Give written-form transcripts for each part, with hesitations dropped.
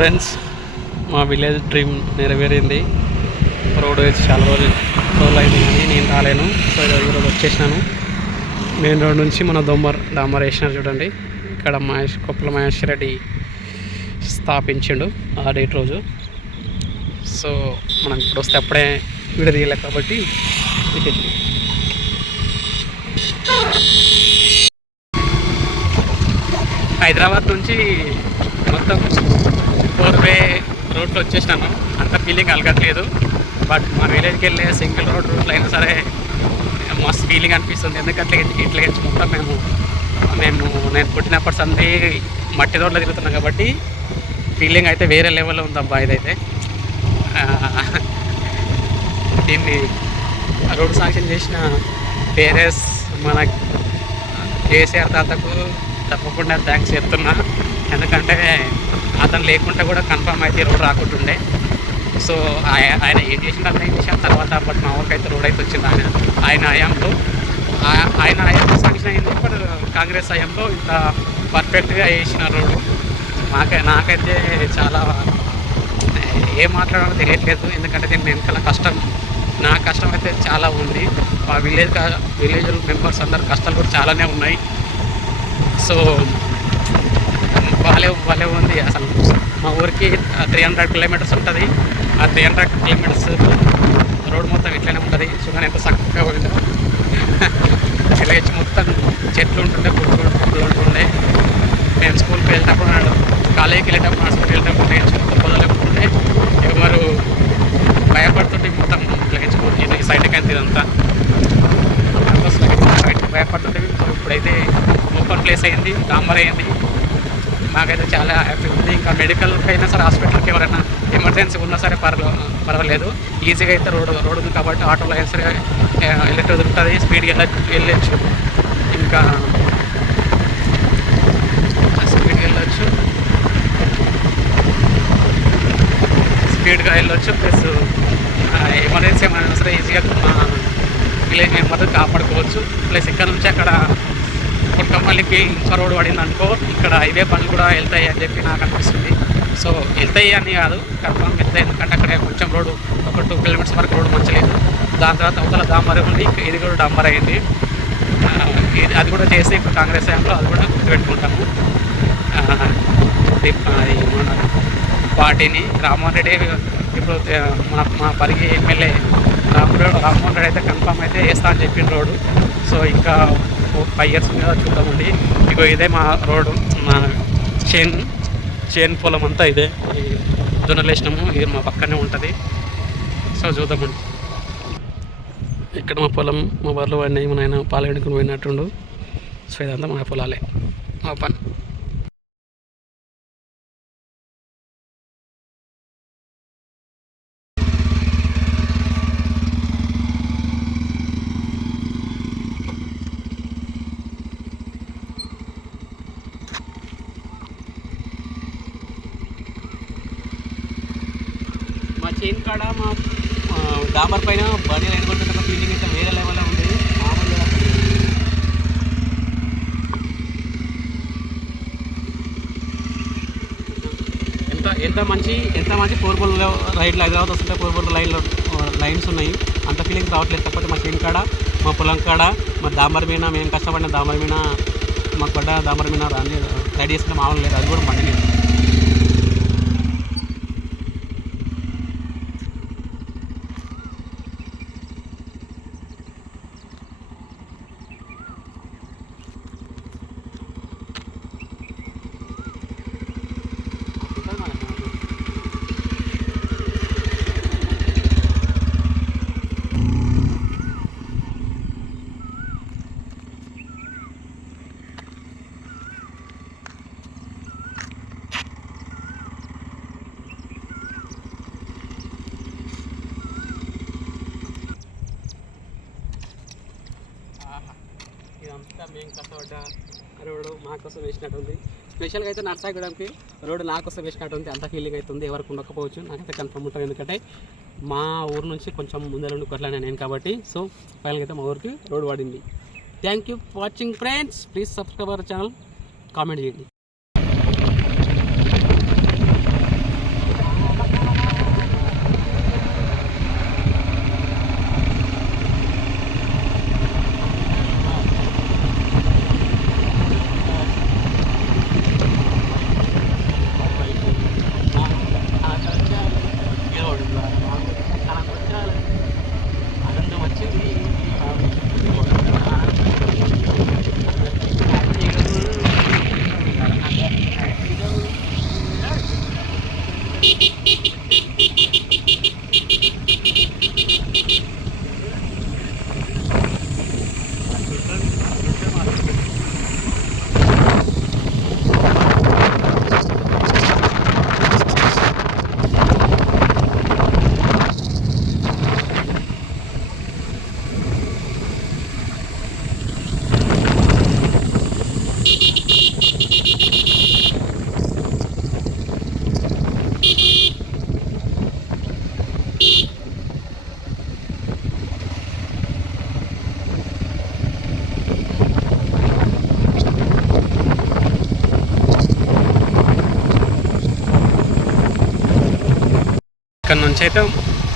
Friends, మా village dream నెరవేరింది. Road వేసి చాలా రోజులు అయింది కానీ నేను రాలేను. సో ఈరోజు వచ్చేసినాను. మెయిన్ రోడ్ నుంచి మన డాంబర్ వేసినారు చూడండి. ఇక్కడ కొప్పల మహేష్ రెడ్డి స్థాపించిండు ఆ డేట్ రోజు. సో మనం ఇప్పుడు వస్తే అప్పుడే వీడియో తీయలేదు కాబట్టి హైదరాబాద్ నుంచి మొత్తం 4-వే రోడ్లో వచ్చేసినాను. అంత ఫీలింగ్ కలగట్లేదు. బట్ మా విలేజ్కి వెళ్ళే సింగిల్ రూట్లో అయినా సరే మస్తు ఫీలింగ్ అనిపిస్తుంది. ఎందుకంటే ఇట్లా మొత్తం నేను పుట్టినప్పటి సంది మట్టి రోడ్లో తిరుగుతున్నాను కాబట్టి ఫీలింగ్ అయితే వేరే లెవెల్లో ఉందబ్బా. ఇదైతే దీన్ని రోడ్ శాంక్షన్ చేసిన పేరెస్ మన కేసీఆర్ తాతకు తప్పకుండా థ్యాంక్స్ చెప్తున్నా. ఎందుకంటే అతను లేకుంటే కూడా కన్ఫర్మ్ అయితే రోడ్ రాకుంటుండే. సో ఆయన ఏం చేసిన తర్వాత బట్ మా ఊరికి అయితే రోడ్ అయితే వచ్చింది ఆయన హయాంలో. ఆయన హయాంలో శాంక్షన్ అయింది. బట్ కాంగ్రెస్ హయాంలో ఇంత పర్ఫెక్ట్గా వేసిన రోడ్డు నాకైతే చాలా ఏం మాట్లాడాలో తెలియట్లేదు. ఎందుకంటే దీని వెనకాల నా కష్టం అయితే చాలా ఉంది. మా విలేజ్ మెంబర్స్ అందరు కష్టాలు కూడా చాలానే ఉన్నాయి. సో భలే ఉంది. అసలు మా ఊరికి 300 కిలోమీటర్స్ ఉంటుంది. ఆ 300 కిలోమీటర్స్ రోడ్ మొత్తం ఇట్లనే ఉంటుంది. చూడండి ఎంత చక్కగా ఉందో. విలేజ్ మొత్తం చెట్లు ఉంటుండే, పుట్లు ఉంటుండే. మేము స్కూల్కి వెళ్ళేటప్పుడు, కాలేజీకి వెళ్ళేటప్పుడు, స్కూల్కి వెళ్ళేటప్పుడు మొత్తం పొదలు ఉంటుండే. ఎవరు భయపడుతుంటే మొత్తం ఇట్లా ఈ సైడ్కి అంతే ఇదంతా భయపడుతుంటే. ఇప్పుడైతే ఓపెన్ ప్లేస్ అయింది, డాంబర్ అయింది. నాకైతే చాలా హ్యాపీ ఉంది. ఇంకా మెడికల్కి అయినా సరే, హాస్పిటల్కి ఎవరైనా ఎమర్జెన్సీ ఉన్నా సరే పర్వాలేదు. ఈజీగా అయితే రోడ్ ఉంది కాబట్టి ఆటోలో అయినా సరే ఎలక్ట్రిక్ ఉంటుంది, స్పీడ్గా వెళ్ళొచ్చు. ఇంకా స్పీడ్గా వెళ్ళొచ్చు. ప్లస్ ఎమర్జెన్సీ ఏమైనా సరే ఈజీగా మా విలేజ్ మెంబర్ కాపాడుకోవచ్చు. ప్లస్ ఇక్కడ నుంచి అక్కడ కొట్టమల్లికి ఇంకా రోడ్ పడింది అనుకో, ఇక్కడ హైవే పనులు కూడా వెళ్తాయి అని చెప్పి నాకు అనిపిస్తుంది. సో వెళ్తాయి అని కాదు, కన్ఫర్మ్ వెళ్తాయి. ఎందుకంటే అక్కడ కొంచెం రోడ్డు ఒక 2 కిలోమీటర్స్ వరకు రోడ్డు మంచలేదు. దాని తర్వాత అవతల డాంబర్ ఉంది, ఇది కూడా డాంబర్ అయింది. అది కూడా చేసి ఇప్పుడు కాంగ్రెస్ టైంలో అది కూడా గుర్తుపెట్టుకుంటాము. పార్టీని రామ్మోహన్ రెడ్డి ఇప్పుడు మా పరిగి ఎమ్మెల్యే రామ్మోహన్ రెడ్డి అయితే కన్ఫర్మ్ అయితే వేస్తా అని చెప్పిన రోడ్డు. సో ఇంకా 5 years మీద చూద్దామండి. ఇగో ఇదే మా రోడ్డు, మా చేను పొలం అంతా ఇదే. దున్నలేసినాము, ఇది మా పక్కనే ఉంటుంది. సో చూద్దామండి. ఇక్కడ మా పొలం, మా బర్రెలు వాడినాయి. మా నాయన పాలు ఎడుకుని పోయినట్టుండు. సో ఇదంతా మా పొలాలే, మా పని. చేను కాడ మా డాంబర్ పైన బండి ఎన్నుకుంటున్న ఫీలింగ్ అయితే వేరే లెవెల్లో ఉంది. మామూలుగా ఎంత మంచి 4-wheel రైడ్లు హైదరాబాద్ వస్తుంటే 4-wheel లైన్స్ ఉన్నాయి. అంత ఫీలింగ్ రావట్లేదు. కాకపోతే మా చేను కాడ, మా పొలం కాడ, మా డాంబర్ మీద మేము కష్టపడిన డాంబర్ మీద, మాకు పడ్డ డాంబర్ మీద రైడ్ చేసుకుంటే మామూలు లేదు. అది కూడా బండి లేదు. ఇదంతా మేము కష్టపడ్డ రోడ్డు మా కోసం వేసినట్టుంది. స్పెషల్గా అయితే నర్సాగూడెంకి రోడ్డు నా కోసం వేసినట్టుంది. అంత ఫీలింగ్ అవుతుంది. ఎవరికి ఉండకపోవచ్చు, నాకైతే కన్ఫర్మ్ ఉంటుంది. ఎందుకంటే మా ఊరు నుంచి కొంచెం ముందర కొట్లానే నేను కాబట్టి. సో ఫైనల్గా అయితే మా ఊరికి రోడ్ పడింది. Thank you for watching friends. Please subscribe our channel, comment చేయండి.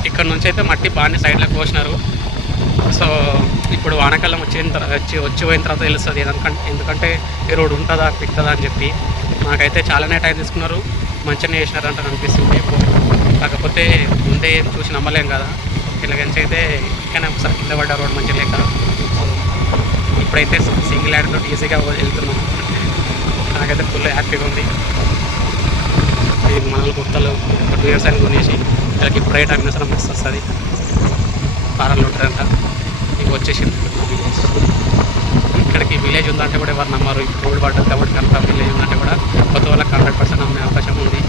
ఇక్కడ నుంచి అయితే మట్టి బాగానే సైడ్లోకి పోసినారు. సో ఇప్పుడు వానాకాలం వచ్చిపోయిన తర్వాత తెలుస్తుంది ఎందుకంటే ఈ రోడ్ ఉంటుందా పిక్తుందా అని చెప్పి. నాకైతే చాలానే టైం తీసుకున్నారు, మంచిగానే చేసినారంట అనిపిస్తుంది. కాకపోతే ముందే ఏం చూసి నమ్మలేం కదా. ఇలాగంచి అయితే కానీ ఒకసారి కింద పడ్డ రోడ్ మంచిగా లేక ఇప్పుడైతే సింగిల్ హ్యాండ్ తోటి ఈజీగా వెళ్తున్నాం. నాకైతే ఫుల్ హ్యాపీగా ఉంది. ఈ మనల్ని గుర్తలు 2 years అని కొనేసి వీళ్ళకి ఇప్పుడు రైట్ అగ్నేశ్వరం బస్ వస్తుంది. వారాలు ఉంటారంట. ఇక వచ్చేసింది ఇక్కడికి విలేజ్ ఉందంటే కూడా ఎవరు నమ్మరు. ఇప్పుడు రోడ్ పడ్డది కాబట్టి కనుక విలేజ్ ఉందంటే కూడా కొత్త వాళ్ళకి 100% నమ్మే అవకాశం ఉంది.